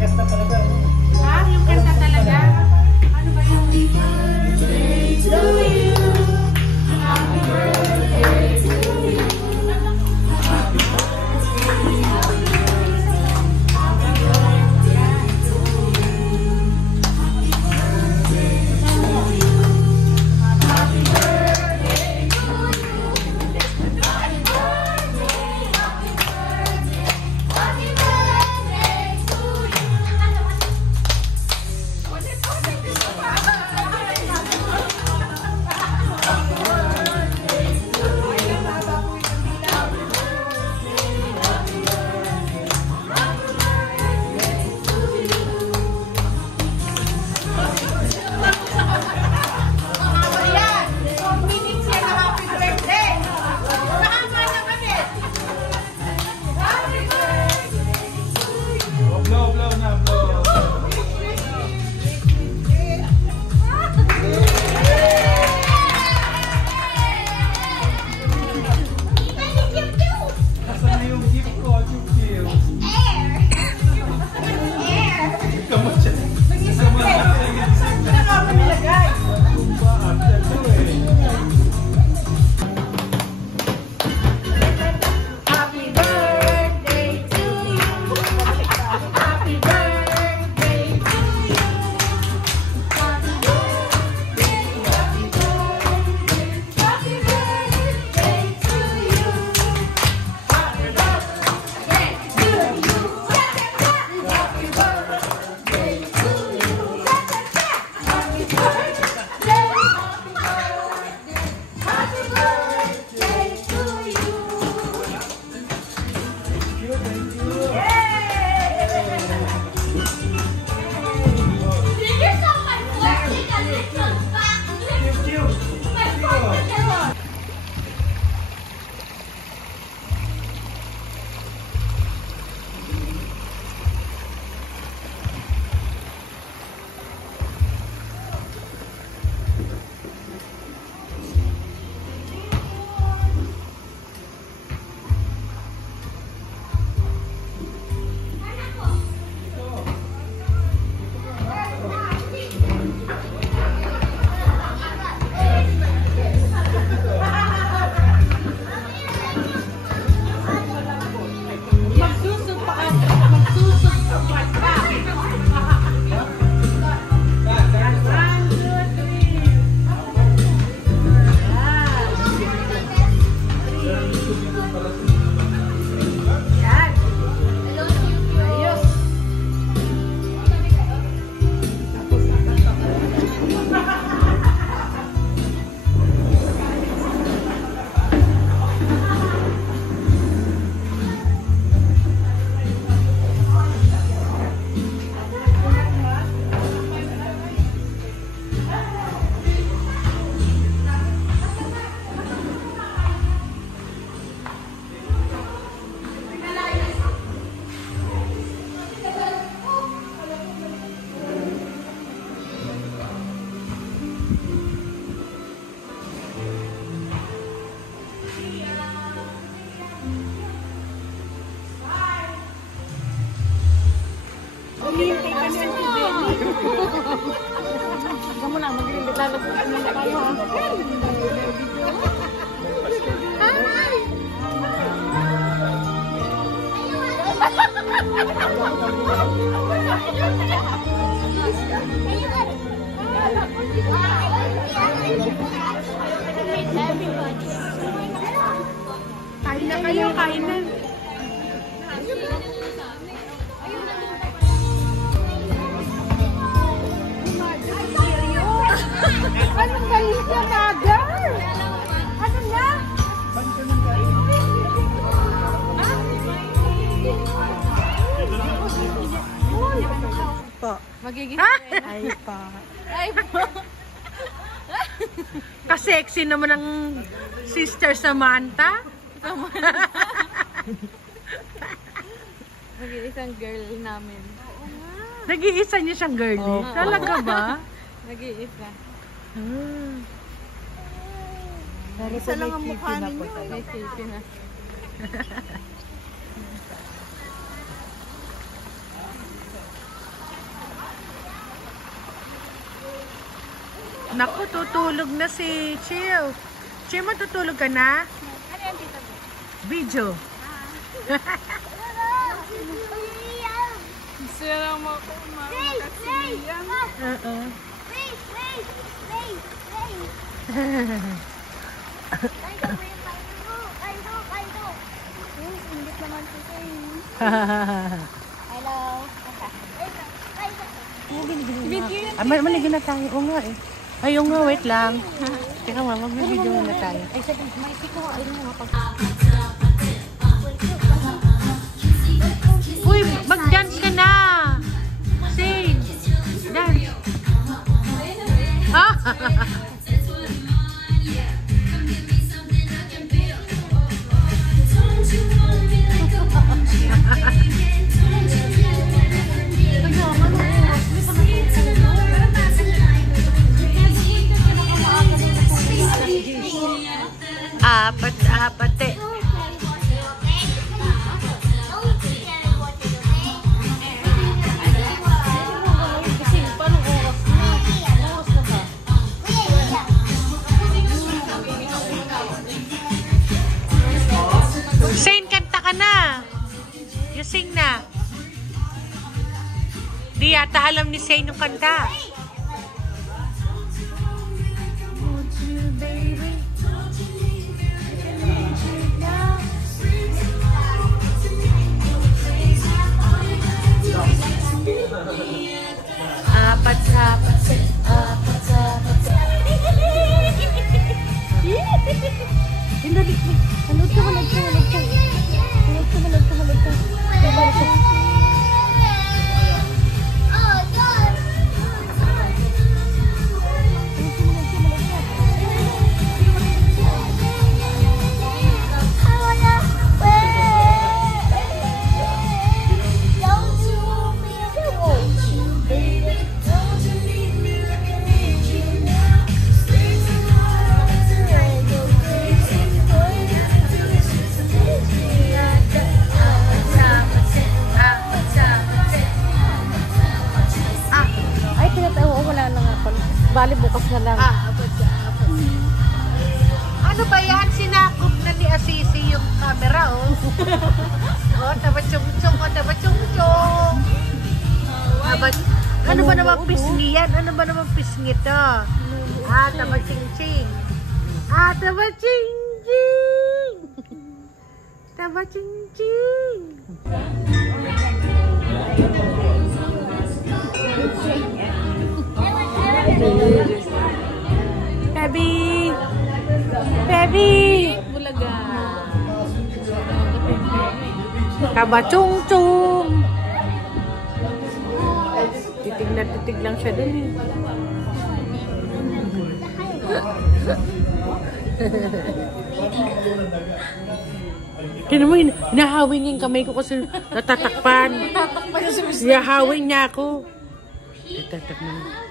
Kasta talaga. Ah, yung kanta talaga? Ano ba yung birthday to you? Happy birthday to you. Happy birthday, happy birthday, happy birthday to you. Happy birthday to you. Happy birthday to you. Happy birthday, happy birthday, happy birthday to you. Kamu na maglilid lalagyan na tayo ha. Kain na kayo, kain na. Anong galis na, mother? Ano na? Po. Magiging ay pa. Ay po. Kasexy naman ang Sister Samantha. Nag-iisang girl namin. Nag-iisa niya siyang girlie. Oo. Talaga ba? Nag-iisa. Isa lang ang mukha ninyo. May safety na. Naku, tutulog na si Chill. Chill, matutulog ka na? Ano yan, tita? Video. Gusto lang ako makakasiliyan. Hindi naman ito eh. Hello. Maligyan na tayo. Oo nga eh. Ay, oo nga, wait lang. Teka ma, mag-video na tayo. Ay, sige, may piko. Ay, mga pag... Uy, mag-dance ka na! Sing! Dance! Ah! Apat eh. Shane, kanta ka na. You sing na. Di yata alam ni Shane yung kanta. Bali, bukas na lang. Ano ba yan? Sinakop na ni Asisi yung camera, oh. Oh, tabachong-chong, oh, tabachong-chong. Ano ba naman pisngi yan? Ano ba naman pisngi to? Tabaching-ching. Tabaching-ching. Tabaching-ching. Baby! Baby! Bulaga. Kabachong-chong! Titig na titig lang siya dun eh. Kaya mo, hinahawin niya yung kamay ko kasi natatakpan. Hinahawin niya ako. Natatakpan.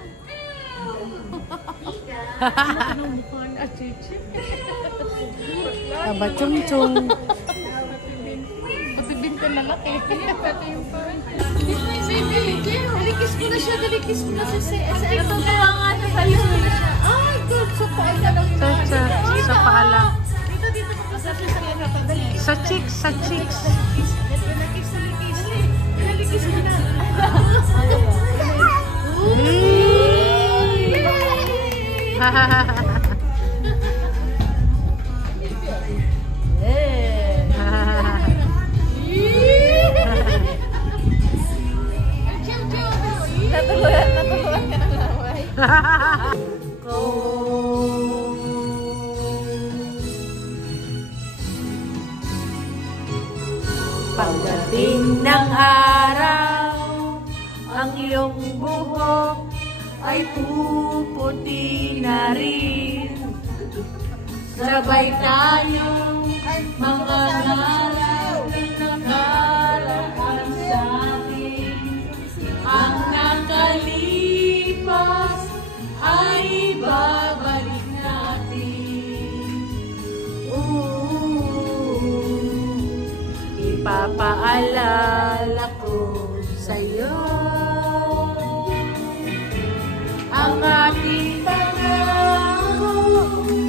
Kabachong-chong. Kapibinta na laki. Dalikis mo na siya, dalikis mo na siya. Sa ito na lang nga na sa'yo. Ay, good. So, paa ka lang. Sa paalam. Dito ka sa dali. Sa cheeks, sa cheeks. Dalikis mo na. Natuluan ka ng laway. Pagdating ng araw, ang iyong buhok ay puputi na rin. sabay tayong mga ngarap na nakaraan sa atin. Ang nakalipas ay babalik natin. Ipapaalala ko sa'yo ang ating pangako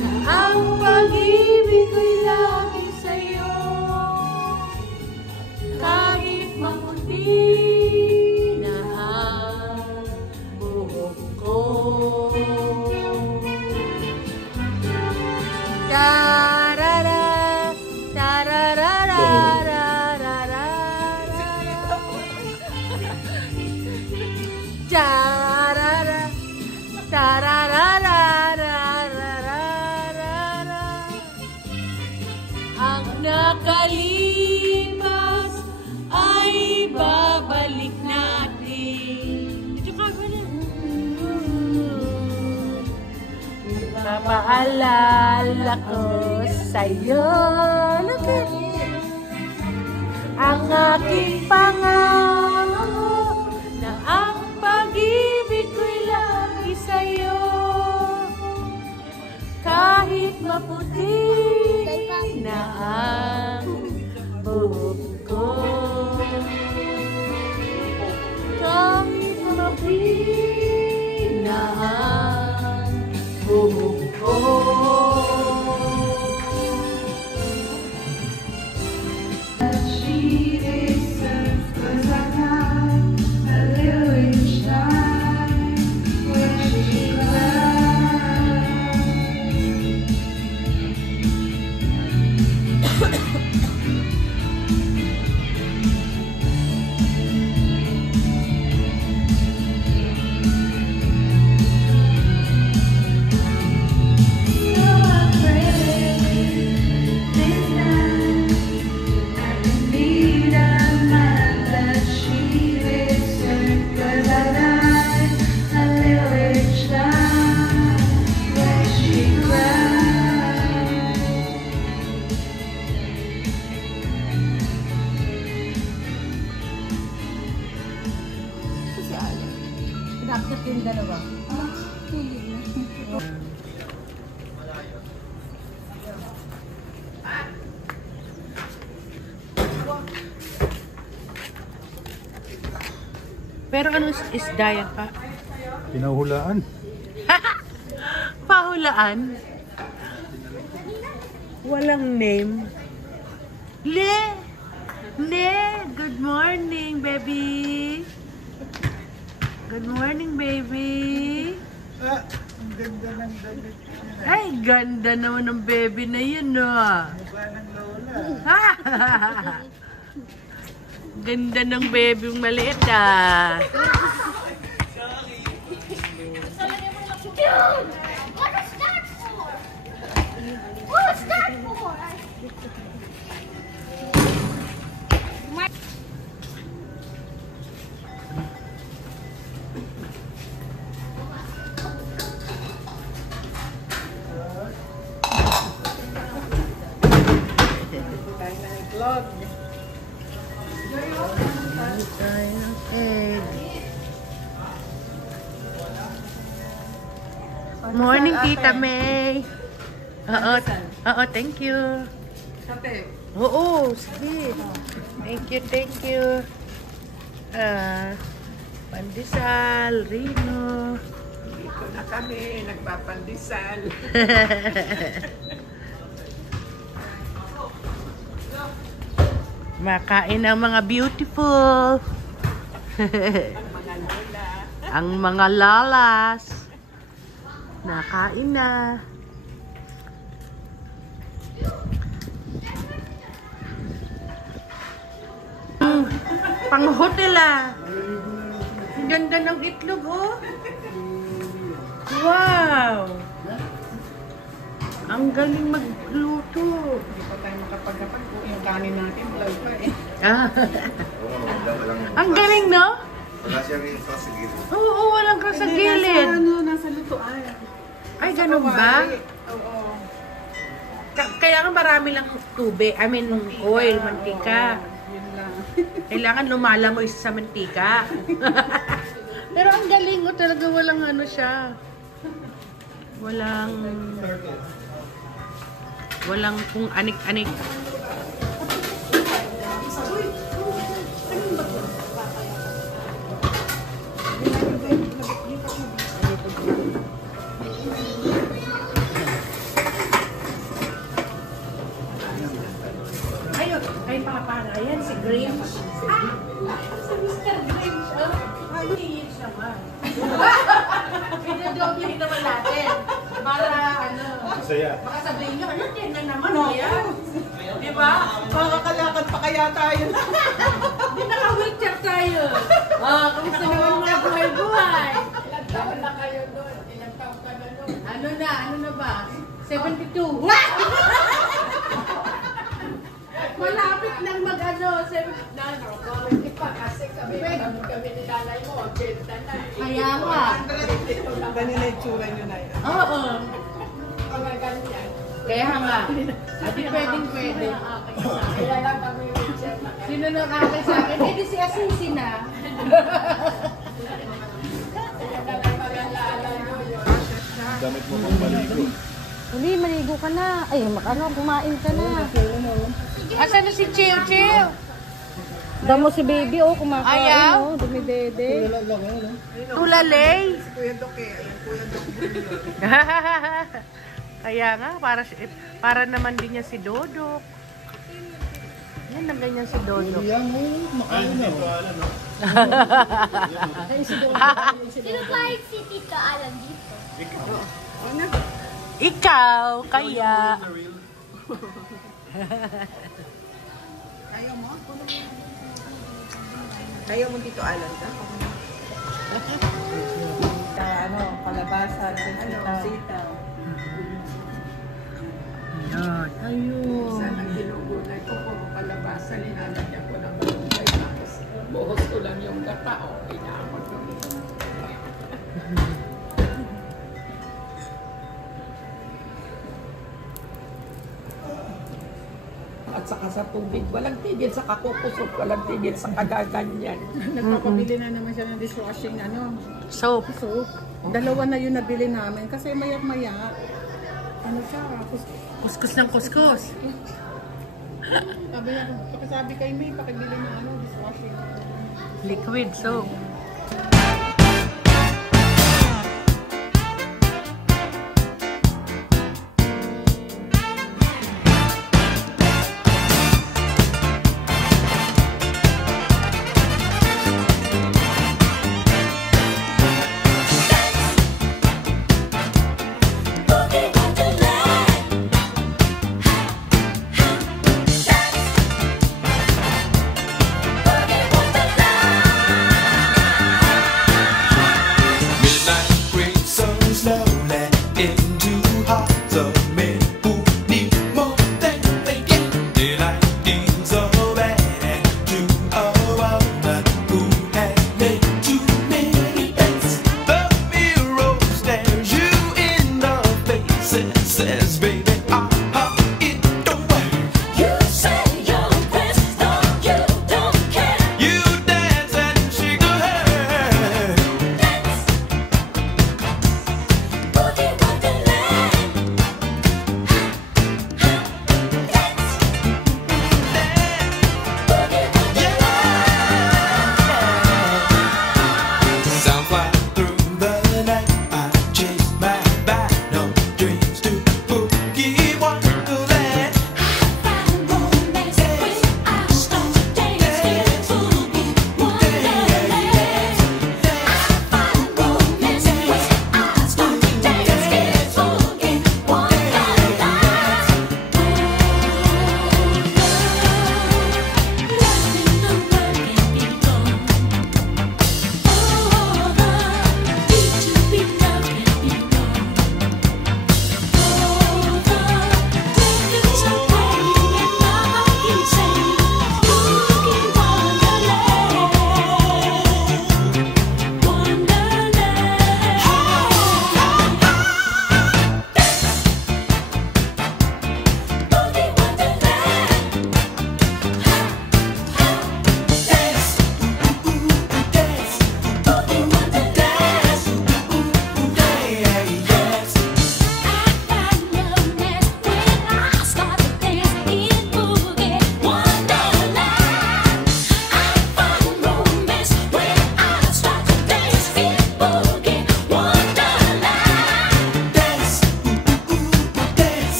na ang pag-ibig ko'y lagi sa'yo. Kahit maputi na ang buhok ko. Tarara, tararararararara. Tarara, tararararararara. Ang nakalipas ay babalik natin. Papaalala ko sa'yo ang aking pangako na ang pag-ibig ko'y lagi sa'yo. Kahit maputi na ang buhok ko, kahit maputi na ang buhok ko. Dapat yung dalawa. Pero anong isda yan pa? Pinahulaan. Pahulaan? Walang name. Le! Good morning, baby! Good morning, baby! Ah, ang ganda ng damit. Ay, ganda naman ng baby na yun, no? Mukha ng lola. Ganda ng baby yung maliit, ah. Dude! What is that for? What is that for? Morning, Tita May. Oo, thank you. Oo, sige. Thank you. Pandesal, Rino. Dito na kami, nagpapandesal. Makain ang mga beautiful. Ang mga lola. Ang mga lalas. Nakain na. Pang hotel, ah. Ang ganda ng itlog, oh. Wow. Ang galing magluto. Hindi pa tayo makapagkapag po. Yung kanin natin, vlog pa eh. Ah. Ang galing, no? Wala siyang rin sa gilid. Oo, walang ka sa gilid. Nasa lutuan. Ay, ganun ba? Oo. Kailangan marami lang tubig. I mean, oil, mantika. Yun lang. Kailangan lumalangoy sa mantika. Pero ang galing ko talaga, walang ano siya. Walang kung anik-anik. Ayun, ay papanga yan, si Grinch. Si Mr. Grinch. Grinch naman. Pinadoblehin naman natin. Para ano, Saya. baka sabihin nyo, ano din na naman yan? Di ba? Makakalakad pa kaya tayo. Di naka-wheelchair tayo. Kamusta naman mga buhay-buhay? Ilang taon na kayo doon? Ilang taon ka na doon? Ano na ba? 72. What? Malapit nang mag-ano, 70 na. Hindi pa kasi kami ni nanay mo. Benta na. Kaya nga. Ganyan na yung tsura nyo na yan. Oo. Mga ganyan. Kaya nga. Adi pwede. Kaya lang kami wheelchair na. Sino nakakay sa akin? Eh, di si Asisi na. Kaya na lang mag-alala nyo yun. Damit mo pang maligo. Hindi, maligo ka na. Ay, kumain ka na. Asan na si Chiu Chiu? Damo si baby, kumakain, Ayaw? dumidede. Tulalay. Kuya Doc eh. Ayan, Kuya Doc. Kaya nga, para naman din niya si Dodok. Yan ang ganyan si Dodok. Sino ba si Tita Alan dito? Ikaw, kaya. Ayaw mo dito, Alan ka? Kalabasa, sitaw. Yan. Ayun. Sana ginugunay ko kung kalabasa nilalagyan ko ng malunggay. Tapos buhos ko lang yung gata. Okay na ako doon. At saka sa tubig, walang tigil sa kakukusok, walang tigil sa kagaganyan. Nagpapabili na naman siya ng dishwashing Soap. soap. Dalawa na yun nabili namin kasi maya-maya. Ano siya? Kuskus ng kuskus. Sabi kay May, pakibili ng dishwashing. Liquid soap. Midnight rain so slowly in